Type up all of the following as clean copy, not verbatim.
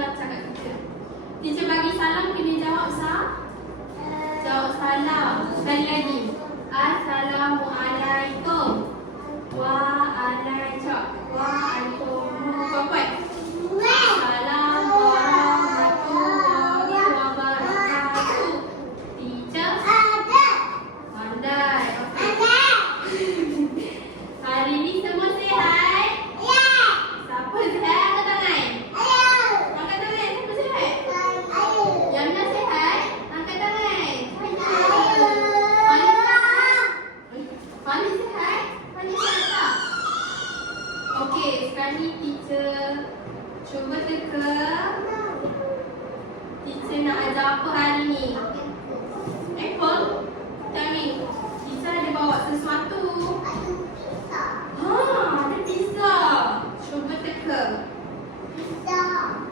dengar cakap teacher. Teacher bagi salam, kena jawab jawab salam. Sekali lagi. Assalamualaikum. Waalaikumsalam. Kuat-kuat. Salam warahmatullahi wabarakatuh. Teacher. Pandai. Hari ni semua sihat? Siapa sihat? Angkat tangan. Angkat tangan. Siapa sihat? Yana sihat? Angkat tangan. Fani sihat? Fani sihat tak? Okey, sekarang ni teacher cuba teka. Teacher nak ajar apa hari ni? Apple? Tell me. Teacher ada bawa sesuatu. Ada pizza. Cuba teka.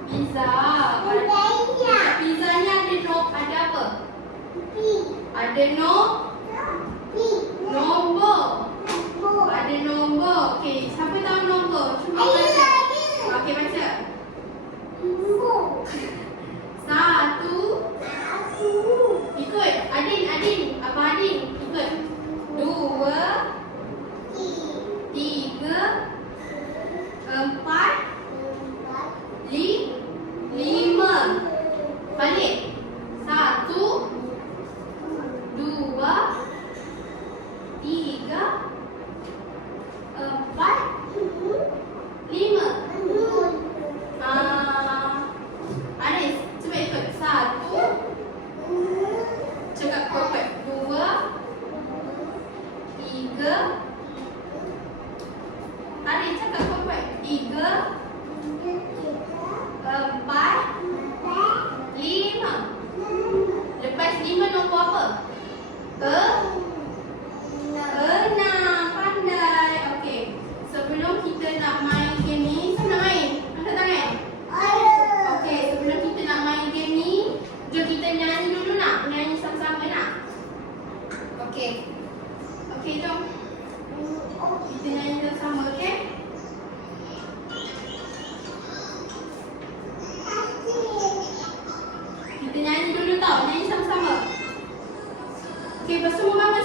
Pizza. Pizza ni ada apa? Ada nombor. Ada nombor. Okey, siapa tahu nombor? Cuba baca. Okey, baca. 1. Ikut. Adin. Abang Adin. Ikut. 2. 3. 4. 5. Balik. 1. 2. 3. 4. 5. Anis, cuba ikut. 1. Cakap kuat-kuat. 2. 3. Anis, cakap kuat-kuat. 3. 4. 5. Lepas 5 nombor apa? 6. Pandai. Okey. Sebelum kita nak main game ni, siapa nak main? Angkat tangan. Okey, sebelum kita nak main game ni, jom kita nyanyi dulu nak? Nyanyi sama-sama nak? Okey. Okey, jom. Kita nyanyi sama-sama, okey? Kita nyanyi dulu tau, nyanyi sama-sama. Okey, semua bangun.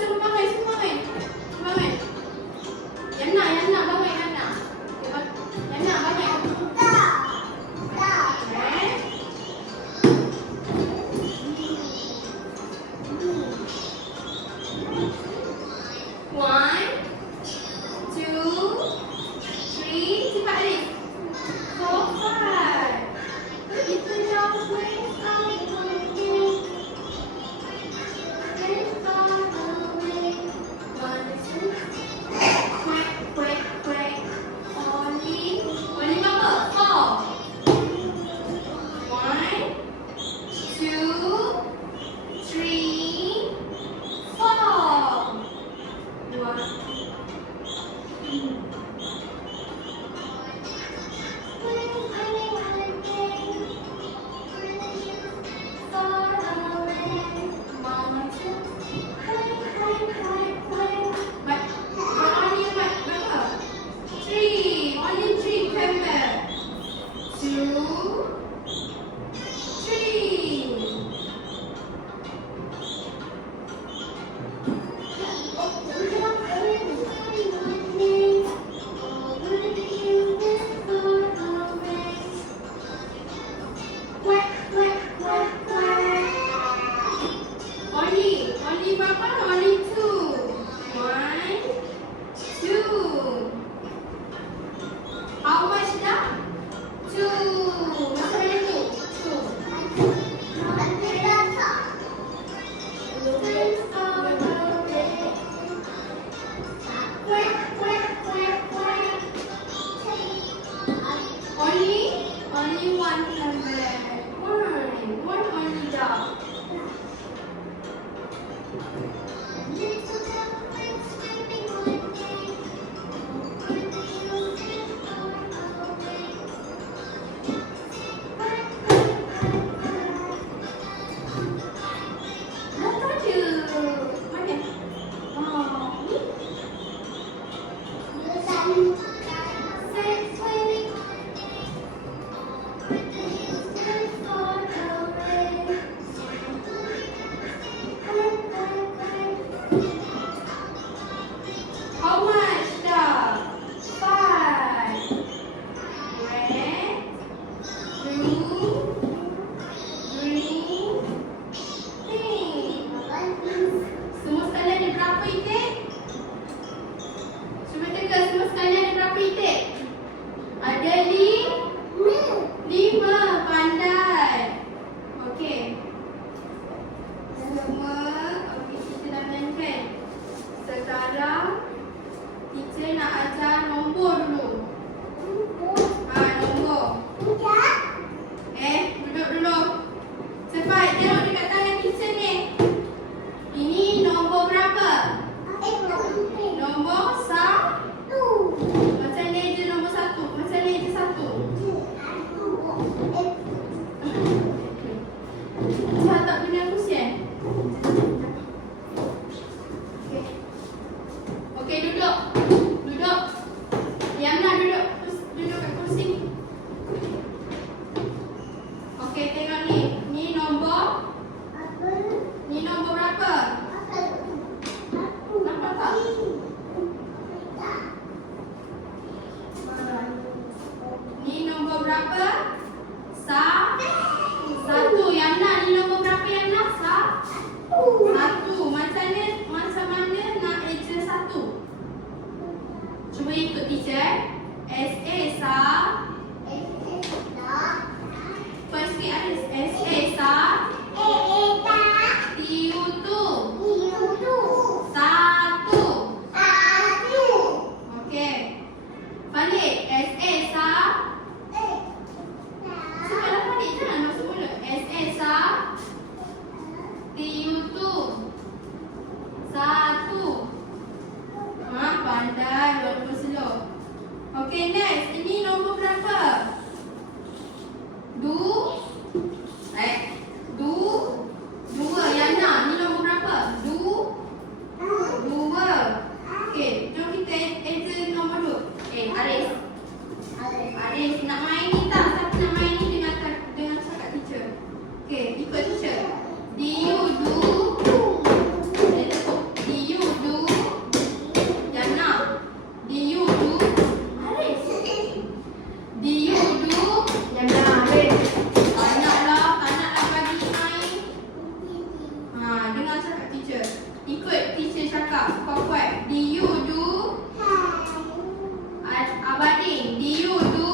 Bangun. Yana, bangun Yana. Yana, bangun. One, 2, 3. Cepat Alif. 4, 5. Itu yang One. berapa? Ni nombor berapa? Satu. Yang nak ni nombor berapa yang nak? Satu. Macam mana nak eja satu? Cuba ikut teacher. SA sa. First sikit Aris. SA sa. TU tu. Satu. Okey. Balik. SA sa. Cepatlah balik. Jangan masuk mulut. SA sa. TU tu. Satu. Pandai. Walaupun slow. Okey, next. Ini nombor berapa? Dua. Yang nak. Ni nombor berapa? Dua. Okey, jom kita eja nombor 2. Aris. Aris, nak main ni tak? Siapa nak main ni dengan cakap teacher? Okey, ikut teacher. DU do. DU do. Yang nak. DU do. Aris. DU do. Yang nak. Aris. Tak naklah bagi main. Dengar cakap teacher. Ikut teacher cakap. Kuat-kuat. DU do. Abading. DU do.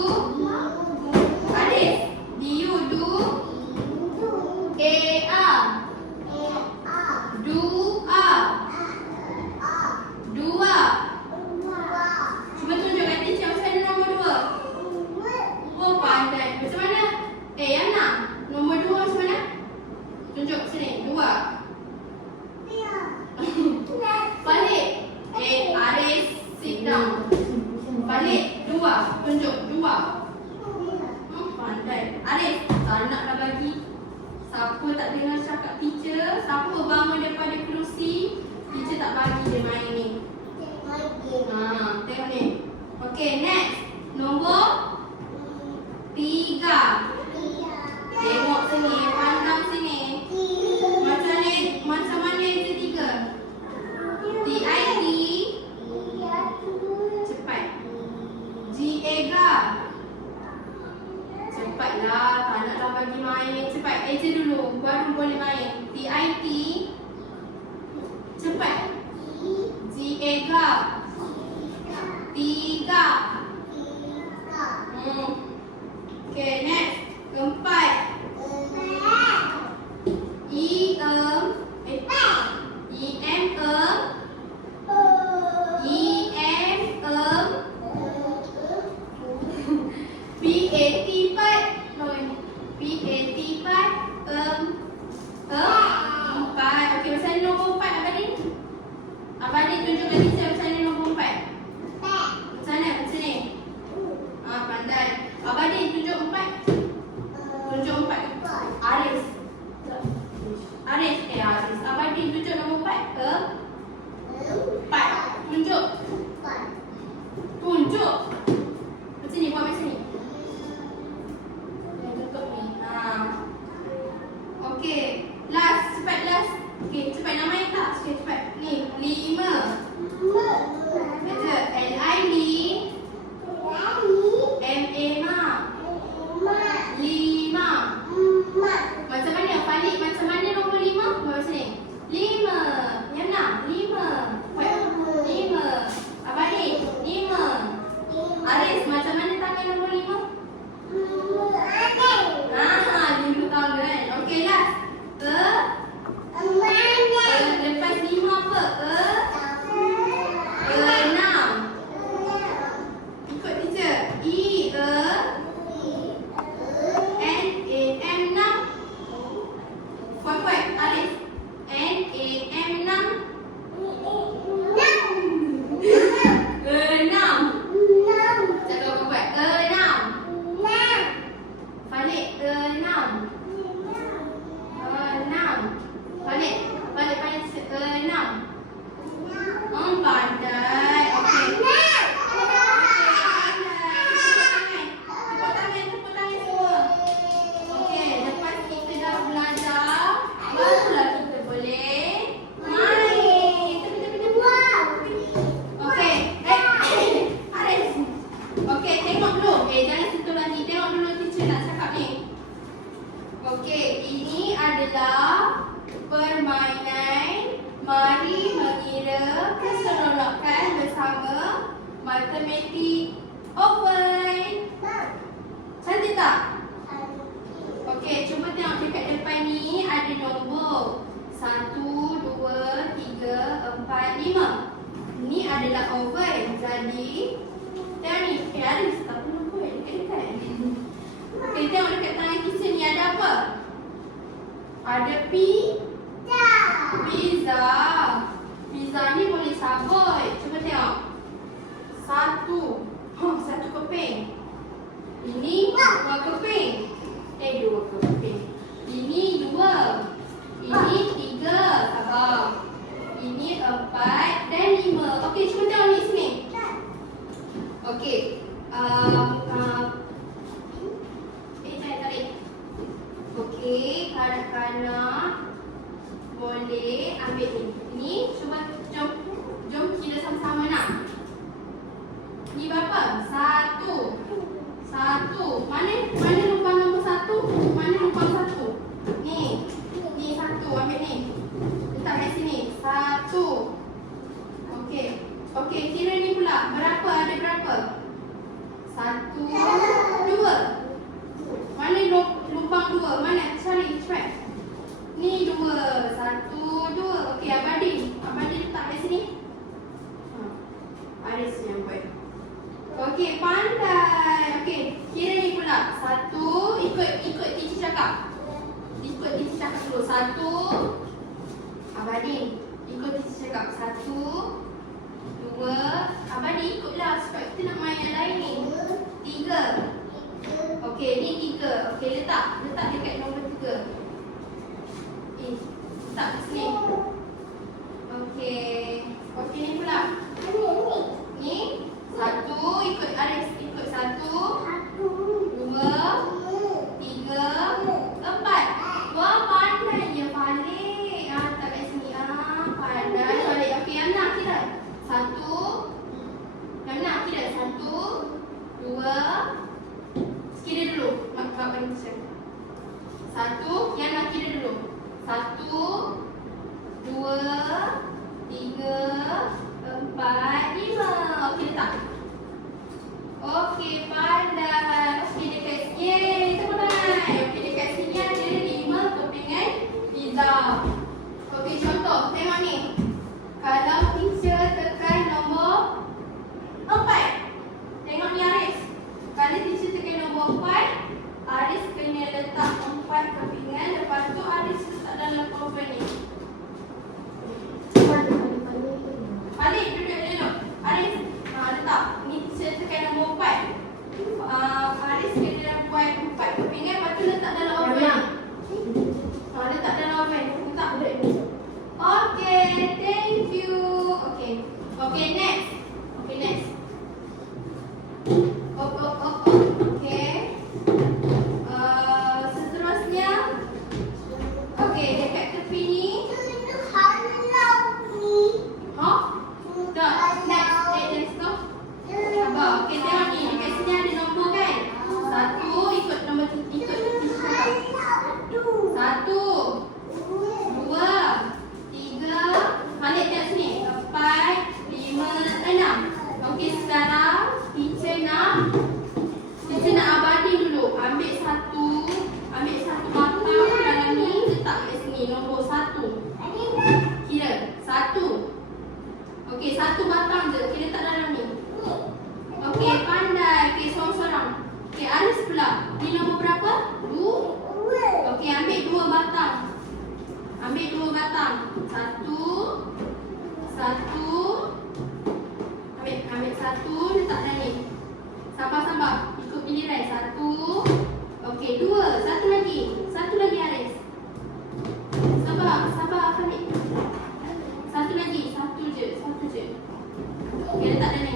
Aris. DU do. Dua. Cuba tunjuk kat teacher macam mana nombor 2. Oh, pandai. Macam mana? Yang nak. Nombor 2 macam mana? Tunjuk sini. 2. Balik. Aris, sit down. Balik. 2. Tunjuk. 2. Pandai. Aris, tak naklah bagi. Siapa tak dengar cakap teacher, siapa bangun daripada kerusi, teacher tak bagi dia main ni. Tengok ni. Okey, next. Nombor 3. Tengok sini, pandang sini. Macam mana eja 3? TIT. Cepat. GA. Cepatlah, tak naklah bagi main. Cepat, eja dulu, baru boleh main. TIT. Cepat. GA. 3. Okay, next. 4. Okey, macam mana nombor 4 Abadin? Abadin tunjukkan teacher macam mana nombor 4. Macam mana? Macam ni. Pandai. Abadin tunjuk 4. Tunjuk 4. Aris. Aris. Abadin tunjuk nombor 4. 4. Tunjuk. Tunjuk. Macam ni, buat macam ni. Tutup ni. Okey. Last, cepat last. Okey, cepat nak main tak? Okey, cepat. Ni, 5. automatic oven. Cantik tak? Okey, cuba tengok dekat depan ni ada nombor 1, 2, 3, 4, 5. Ni adalah oven. Jadi tengok ni, ada satu nombor dekat-dekat. Okey, tengok dekat tangan kita ni ada apa? Ada pizza. Pizza ni boleh sabut. Cuba tengok. Satu keping. Ini dua keping. Dua keping. Ini 2. Ini 3. Sabar. Ini 4 dan 5. Okey, cuba tengok ni sini. Okey. Tarik. Okey, kanak-kanak boleh ambil ni. Ni cuba jom kita sama-sama nak. Ni berapa? 1. Mana lubang nombor 1? Mana lubang 1? Ni 1, ambil ni. Letak kat sini. 1. Okey, kira ni pula. Berapa? Ada berapa? 1, 2. Mana lubang 2? Mana? Cari, cepat. Ni 2. 1, 2. Okey, Abadi letak kat sini. Aris yang buat. Okey, pandai. Okey, kira ni pula. 1, ikut teacher cakap. Ikut teacher cakap dulu. 1. Abadi, ikut teacher cakap. 1, 2. Abadi ikutlah sebab kita nak main yang lain ni. 3. Okey, ni 3. Okey, letak dekat nombor 3. Letak kat sini. Okey, ni pula. Ni 1, ikut Aris. Ikut 1, 2, 3, 4. Wah, pandai je balik. Letak kat sini. Pandai balik. Okey, Yana kira. 1. Yana kira. 1, 2. Kira dulu. Mak bagi saya. 1, Yana kira dulu. 1, 2, 3, 4, 5. Okey, letak. Okey, pandai. Okey, dekat sini. Tepuk tangan. Okey, dekat sini ada 5 kepingan pizza. Okey, contoh. Tengok ni. Kalau teacher tekan nombor 4. Tengok ni Aris. Kalau teacher tekan nombor 4, Aris kena letak 4 kepingan. Lepas tu Aris letak dalam oven ni. Balik, duduk. Aris, letak. Ni teacher tekan nombor 4. Aris kena buat 4 kepingan. Lepas tu letak dalam oven ni. Letak dalam oven. Letak. Okay, thank you. Okay, next. Okay. Seterusnya. Okay, dekat tepi ni. Next. Sabar. Okay, tengok ni. Dekat sini ada nombor kan? 1, ikut nombor 3. 1, 2, 3. Balik tengok sini. 4, 5, 6. Okey, sekarang teacher nak Abadi dulu. Ambil satu batang dalam ni, letak kat sini nombor 1. Kira 1. Okey, 1 batang je. Kita letak dalam ni. Okey, pandai. Okey, sorang-sorang. Okey, Aris pula. Ni nombor berapa? 2. Okey, ambil 2 batang. Ambil 2 batang. 1. Ambil 1, letak dalam ni. Sabar. Ikut giliran. 1. Okey, 2. Satu lagi Aris. Sabar balik. Satu lagi. Satu je. Okey, letak dalam ni.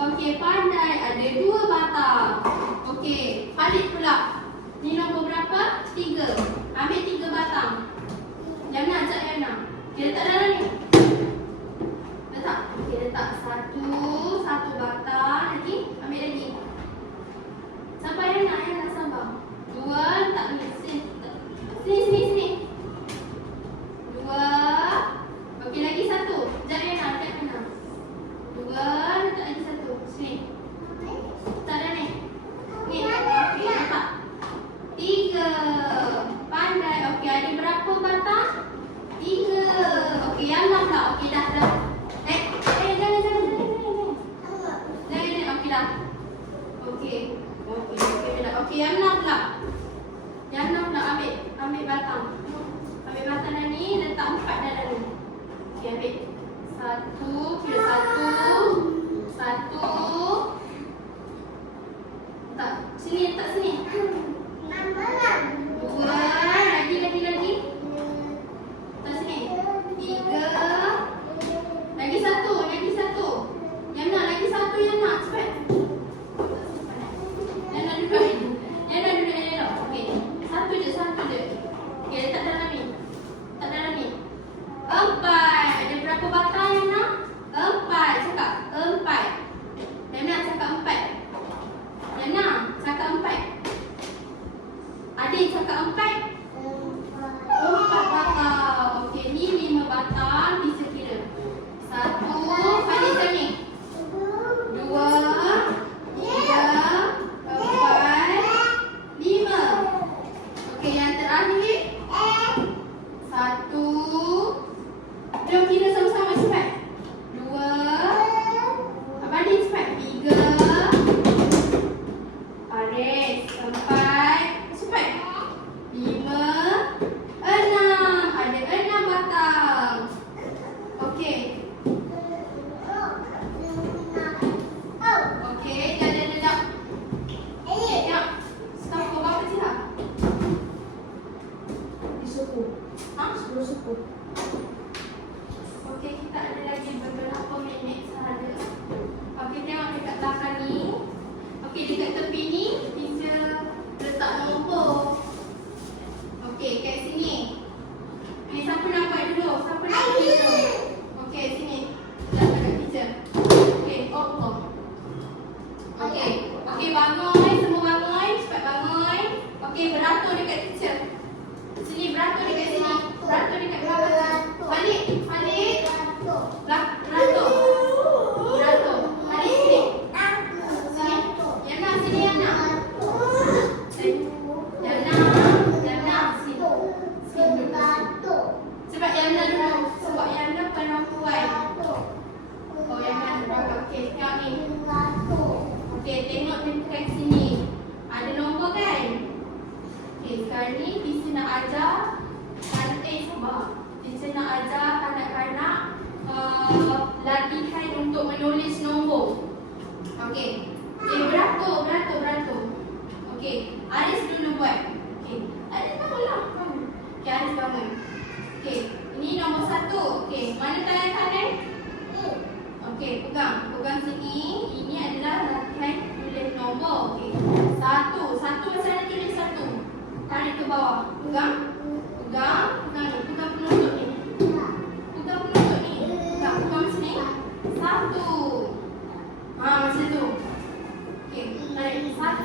Okey, pandai. Ada 2 batang. Okey, balik pula. Ni nombor berapa? 3. Ambil 3 batang. Yana, ajak Yana. Okey, letak dalam ni. Letak. Okey, letak 1 batang. Lagi. Ambil lagi. Sabar Yana, sabar. 2, letak ni. Sini. 2. Okey, lagi 1. Ajak Yana. 2, letak lagi 1. Okey, bangun. Semua bangun. Cepat bangun. Okey, beratur dekat teacher. Sini, beratur dekat sini. Beratur dekat bawah. Balik. Balik. Beratur. Beratur. Balik sini. Sini. Yana, sini Yana. Yana. Yana, sini. Sini dulu. Sebab Yana dulu. Sebab Yana perempuan. Oh, Yana dulu. Okey, sekarang ni. Okey, tengok dekat sini. Ada nombor kan? Okey, sekarang ni teacher nak ajar sabar. Teacher nak ajar kanak-kanak latihan untuk menulis nombor. Okey. Beratur. Okey, Aris dulu buat. Okey, Aris bangunlah. Okey, Aris bangun. Okey, ini nombor 1. Okey, mana tangan kanan? Okey, pegang sini. Ini adalah latihan tulis nombor. Okey. 1 macam mana tulis 1? Tarik ke bawah. Pegang ni. Pegang penunjuk ni. Pegang macam ni. 1. Macam tu. Okey, tarik 1. 1.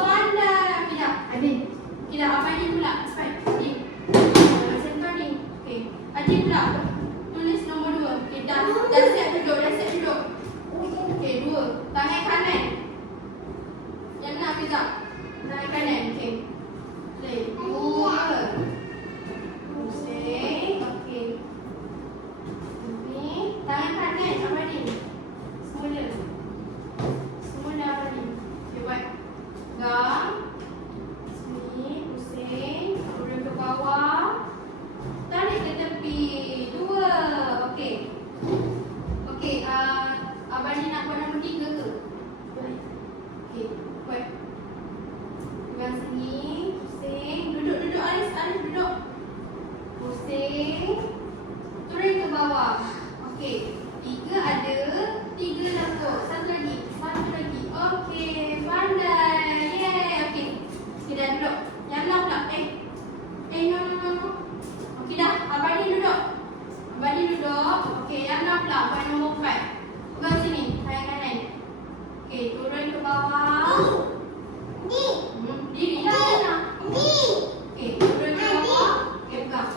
Pandai. Okey dah. Adin. Okey dah, Abang Adin pula. Cepat. Adin. Macam tu ni. Okey. Adin pula. Tulis nombor 2. Okey, dah siap duduk. Okey, 2. Tangan kanan. Yang nak kejap. Tangan kanan. Okey. Play. 2. Pusing. Okey. Ni. Tangan kanan. Abang Adin. Semula Abang Adin. Okey, buat. Pegang. Sini. Pusing. Turun ke bawah. Tarik ke tepi. 2. Okey. Okey, Abang Adin nak buat nombor 3 ke? Okey, buat. Pegang sini. Pusing. Duduk Aris duduk. Pusing. Turun ke bawah. Okey, 3 ada. 3 dah kot. Satu lagi. Okey, pandai. Yeay. Okey. Okey, dah duduk. Yang lah pula. No. Okey dah. Abang Adin duduk. Okey, yang lah pula. Buat nombor 4. Pegang sini. Tangan kanan. Okey, turun ke bawah. Diri lah. Okey, turun ke bawah. Okey, pegang.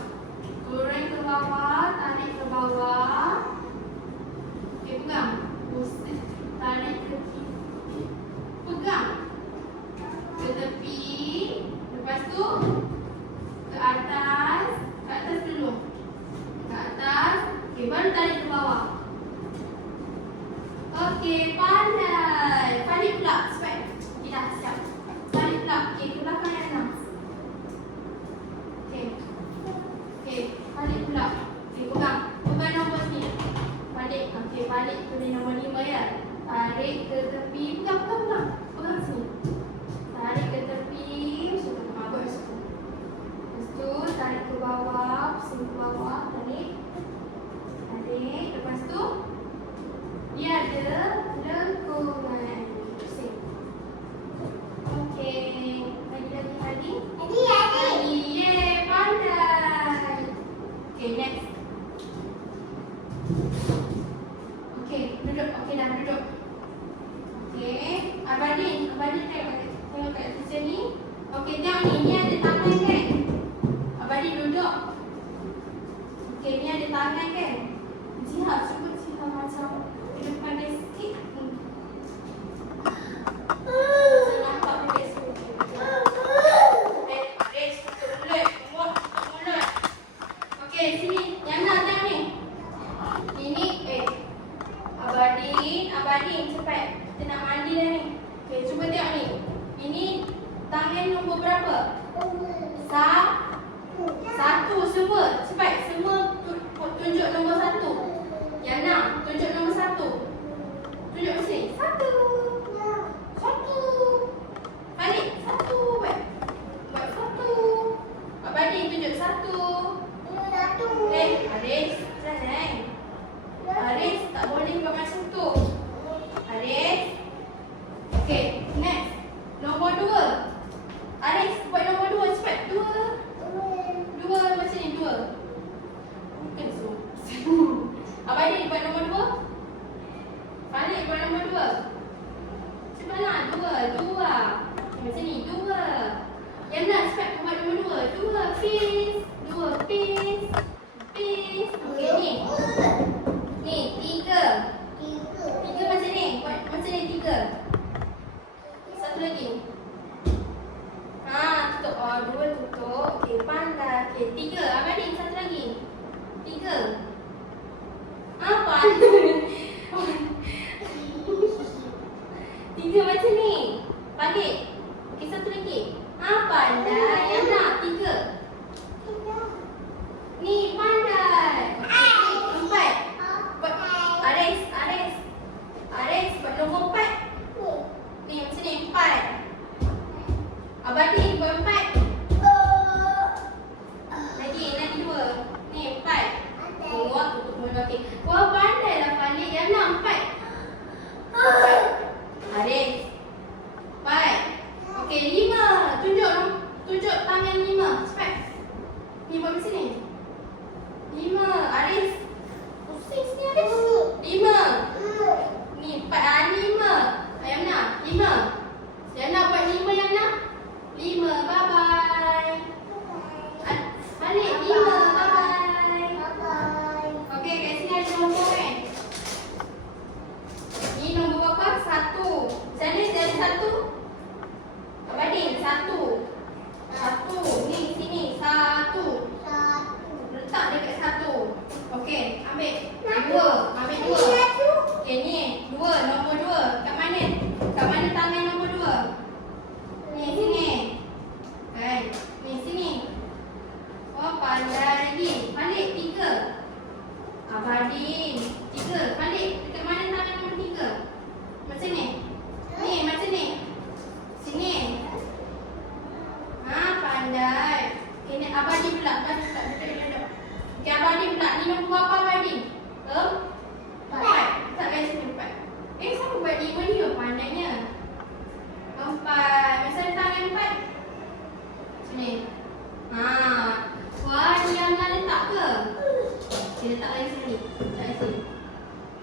Turun ke bawah. Tarik ke bawah. Okey, pegang. Tarik ke tepi. Pegang. Ke tepi. Lepas tu ke atas. Ke atas dulu. Ke atas. Okey, baru tarik ke bawah. Okey, pandai. Balik pula. Cepat. Okey, dah siap. Balik pula. Okey, ke belakang Yana. Okey, balik pula. Okey, pegang. Pegang nombor sini. Balik. Okey, balik tulis nombor 5 ya. Tarik ke tepi. Pegang. Pegang sini. Tarik ke tepi. Buat situ. Lepas tu, tarik ke bawah. Pusing ke bawah. Tarik. Lepas tu, dia ada lengkungan. Pusing. Okey. Lagi. Yeay, pandai. Okey, next. Okey, duduk. Okey, dah duduk. Okey, Abang Adin tengok kat teacher ni. Okey, tengok ni. Ni ada tangan kan? Abang Adin duduk. Okey, ni ada tangan kan? Jihad, cuba Jihad macam ke depan dia sikit. Saya nampak dekat sini. Aris, tutup mulut. Okey, sini. Yang nak tengok ni. Ini, Abang Adin, cepat. Kita nak mandi dah ni. Okey, cuba tengok ni. Ini tangan nombor berapa? 1. Semua. Cepat. Semua tunjuk nombor 1. Tiga macam ni. Balik. Okey, satu lagi. Pandai. Yang nak tiga. Ni pandai. Okey, empat. Aris. Aris buat nombor empat. Ni macam ni, empat. Abadi buat empat. Lagi dua. Ni empat. Tengok, tutup mulut. Okey. Wah, pandai lah balik. Yang nak empat. Aris. Empat. Okey, lima. Tunjuk tangan lima. Cepat. Ni buat macam ni. Lima. Aris. Pusing sini Aris. Lima. Ni empat. Lima. Yang nak? Lima. Yang nak buat lima yang nak? Lima. Bye-bye. Balik. Lima. Bye-bye. Okey, kat sini ada nombor kan? Ni nombor berapa? Satu. Jadi ada satu. Abading. Satu. Ni sini. Satu. Letak dekat satu. Okey, ambil. Dua. Ambil dua. Okey, ni. Dua. Nombor dua. Kat mana? Kat mana tangan nombor dua? Ni, sini. Kan? Ni, sini. Oh, pandai lagi. Balik. Tiga. Abading. Tiga. Balik. Dekat mana tangan nombor tiga? Macam ni. Ni, macam ni. Sini. Pandai. Okay, ni Abadi pula. Duduk. Okay, Abadi pula. Ni nombor apa Abadi? Empat. Tak kat sini empat. Siapa buat lima ni? Pandainya. Empat. Masa ada tangan empat? Macam ni. Wah, ni yang nak letak ke? Okay, letak lagi sini. Letak kat sini.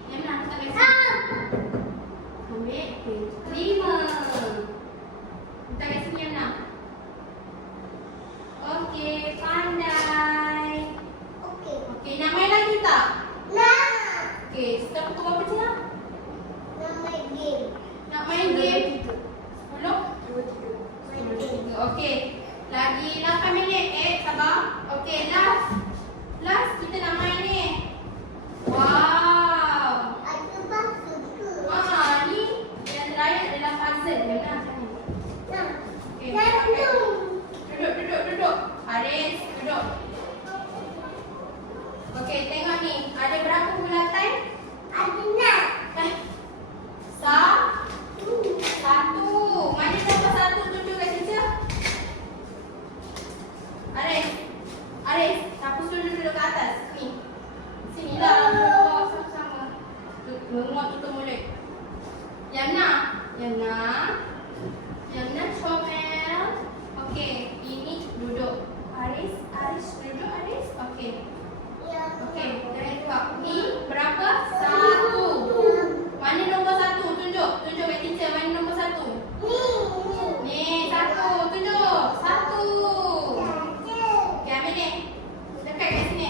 Yang nak letak kat sini? Ambil. Okay. Lima. Letak kat sini yang nak. Okey, pandai. Okey, nak main lagi tak? Nak. Okey, setelah pukul berapa je? Nak main game? 10? Okey, lagi 8 minit. Sabar. Okey, last kita nak main ni. Wow. Ni yang terakhir adalah puzzle. Yang nak macam ni. Okey, Duduk. Aris, duduk. Okey, tengok ni. Ada berapa bulatan? Ada 6. Satu. Mana nombor satu? Tunjuk kat teacher. Aris, siapa suruh duduk kat atas? Ni. Sini lah. Duduk sama-sama. Menguat tutup mulut. Yang nak comel. Okey, ini duduk. Aris duduk Aris. Okey. Okey, jangan lupa. Ni berapa? Satu. Mana nombor satu? Tunjuk kat teacher mana nombor satu. Ni satu. Tunjuk. Satu. Okey, ambil ni. Dekat kat sini.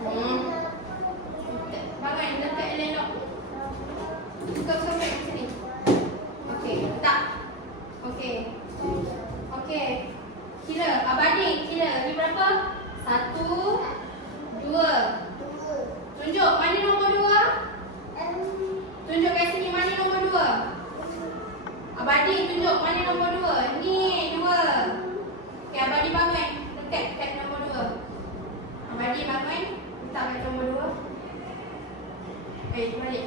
Bangun. Bangun, dekat elok. Buka kat sini. Okey, letak. Okey. Kira, Abadi, ni berapa? Satu, dua. Tunjuk, mana nombor dua? Tunjuk kat sini, mana nombor dua? Abadi, tunjuk, mana nombor dua? Ni, dua. Okey, Abadi bangun. Dekat nombor dua. Abadi bangun. Letak kat nombor dua. Balik.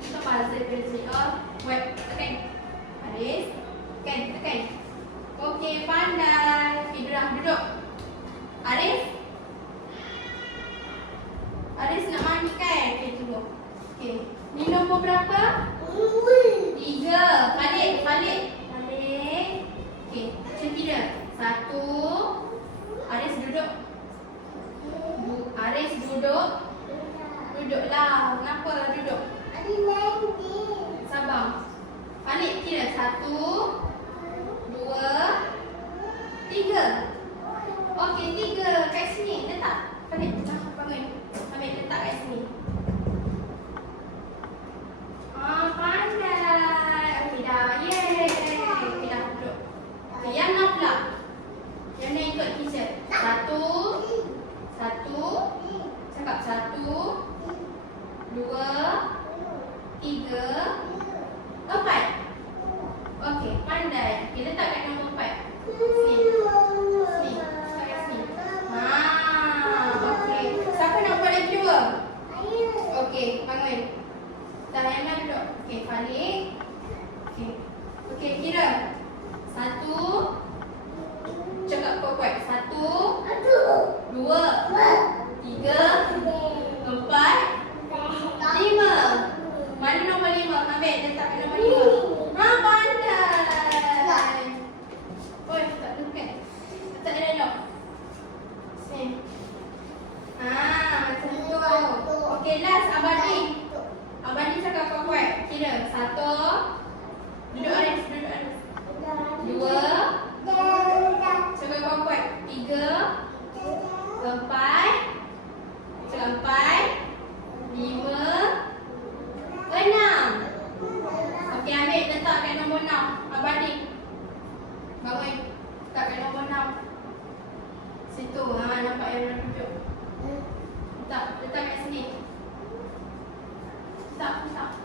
Kita puzzle. Buat, tekan. Aris. Tekan. Okey, pandai. Okey, duduk. Aris nak mandi kan? Okey, tunggu. Okey. Ni nombor berapa? 3. Balik. Okey, macam kira. 1. Aris duduk. Aris duduk. Duduklah. Kenapa duduk? Sabar. Balik kira. 1, 2, 3. Okey, 3 kat sini. Letak. Balik. Bangun. Ambil letak kat sini. Pandai. Okey dah. Yeay. Okey dah duduk. Okey, yang nak pula. Yang nak ikut teacher. 1, Okey, balik. Okey. Okey, kira. 1. Cakap kuat-kuat. 1, 2, 3, 4, 5. Mana nombor 5? Ambil, letakkan nombor 5. Ha, pandai. Oi, tak dekat. Letak dia dalam. Sini. Macam tu. Okey, last Abadi. Abadi cakap kuat-kuat. Kira. 1. Duduk Aris, duduk Aris. 2. Cakap kuat-kuat. 3, 4. Cakap 4, 5, 6. Okey, ambil letak kat nombor 6. Abadi. Bangun. Letak kat nombor 6. Situ. Nampak yang orang tunjuk. Letak kat sini. Letak.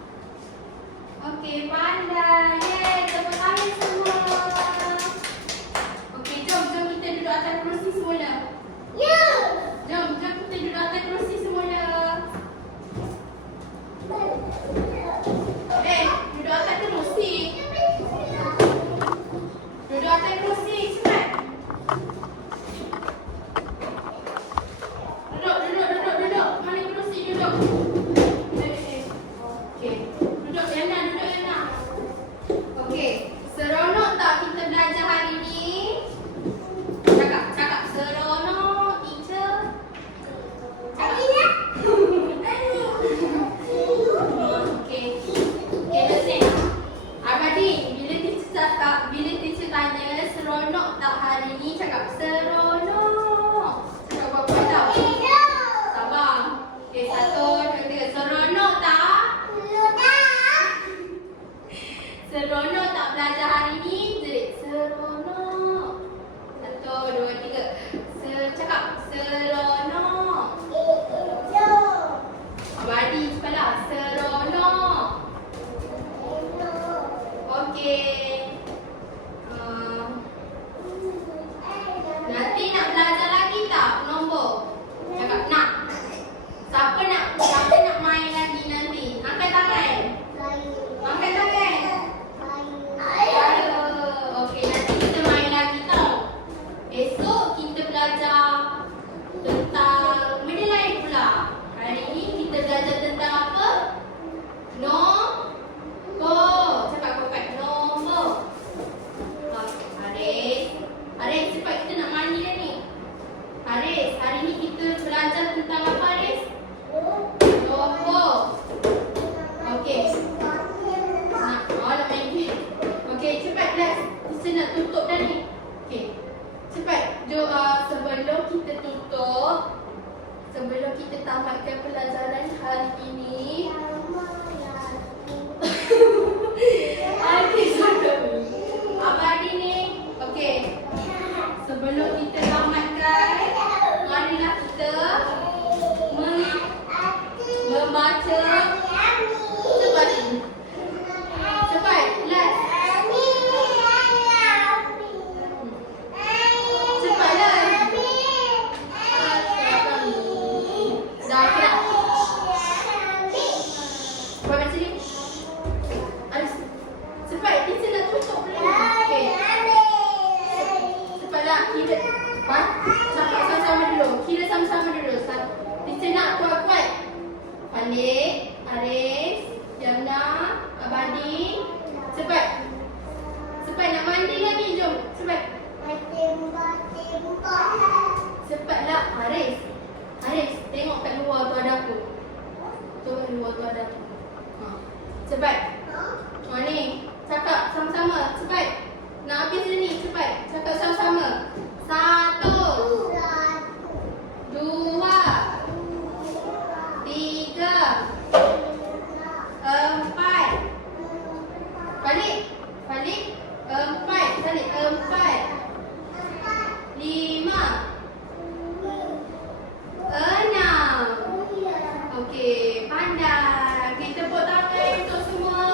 Okey, pandai. Yeay, tepuk tangan semua. Okey, jom kita duduk atas kerusi semula. Jom kita duduk atas kerusi semula. Duduk atas kerusi. Duduk atas kerusi, cepat. Duduk. Mana kerusi duduk? Okey. Duduk Yana. Okey. Seronok tak kita belajar hari ni? Cakap seronok, teacher. Okey, listen. Abadi, bila teacher tanya seronok tak hari ni, cakap seronok. Cakap apa-apa tau. Sabar. Okey, 1, 2, 3. Seronok tak? Seronok tak belajar hari ni? Seronok. 1, 2, 3. Cakap seronok. Abadi, cepatlah. Seronok. Okey. Nanti nak belajar lagi tak nombor? Cakap nak. Siapa nak main lagi nanti? Angkat tangan. Okey, nanti kita main lagi tau. Esok kita belajar tentang benda lain pula. Hari ni kita belajar tentang apa? Nombor. Cakap kuat-kuat. Nombor. Haris, cepat kita nak mandi dah ni. Haris, hari ni kita belajar tentang apa, Haris? Nombor. Okey. Nak main game. Okey, cepat guys. Kita nak tutup dah ni. Okey. Cepat. Jom sebelum kita tutup, sebelum kita tamatkan pelajaran hari ini. Abadi ni. Okey. Sebelum kita tamatkan, marilah kita membaca. Cepat. Last. Cepatlah. Dah okey. Buat macam ni. Cepat. Kita nak tutup dulu. Okey. Cepatlah. Kira. Cakap sama-sama dulu. Kira sama-sama dulu. Kita nak kuat-kuat. Balik. Haris. Yana. Abadi. Cepat. Nak mandi lagi. Jom. Cepat. Cepatlah. Haris. Tengok kat luar tu ada apa. Cepat. Ni. Cakap sama-sama. Cepat. Nak habis dah ni. Cepat. Cakap sama-sama. 1, 2, 3, 4. Balik. 4. Balik. 4, 5, 6. Okey, pandai. Kita tepuk tangan untuk semua.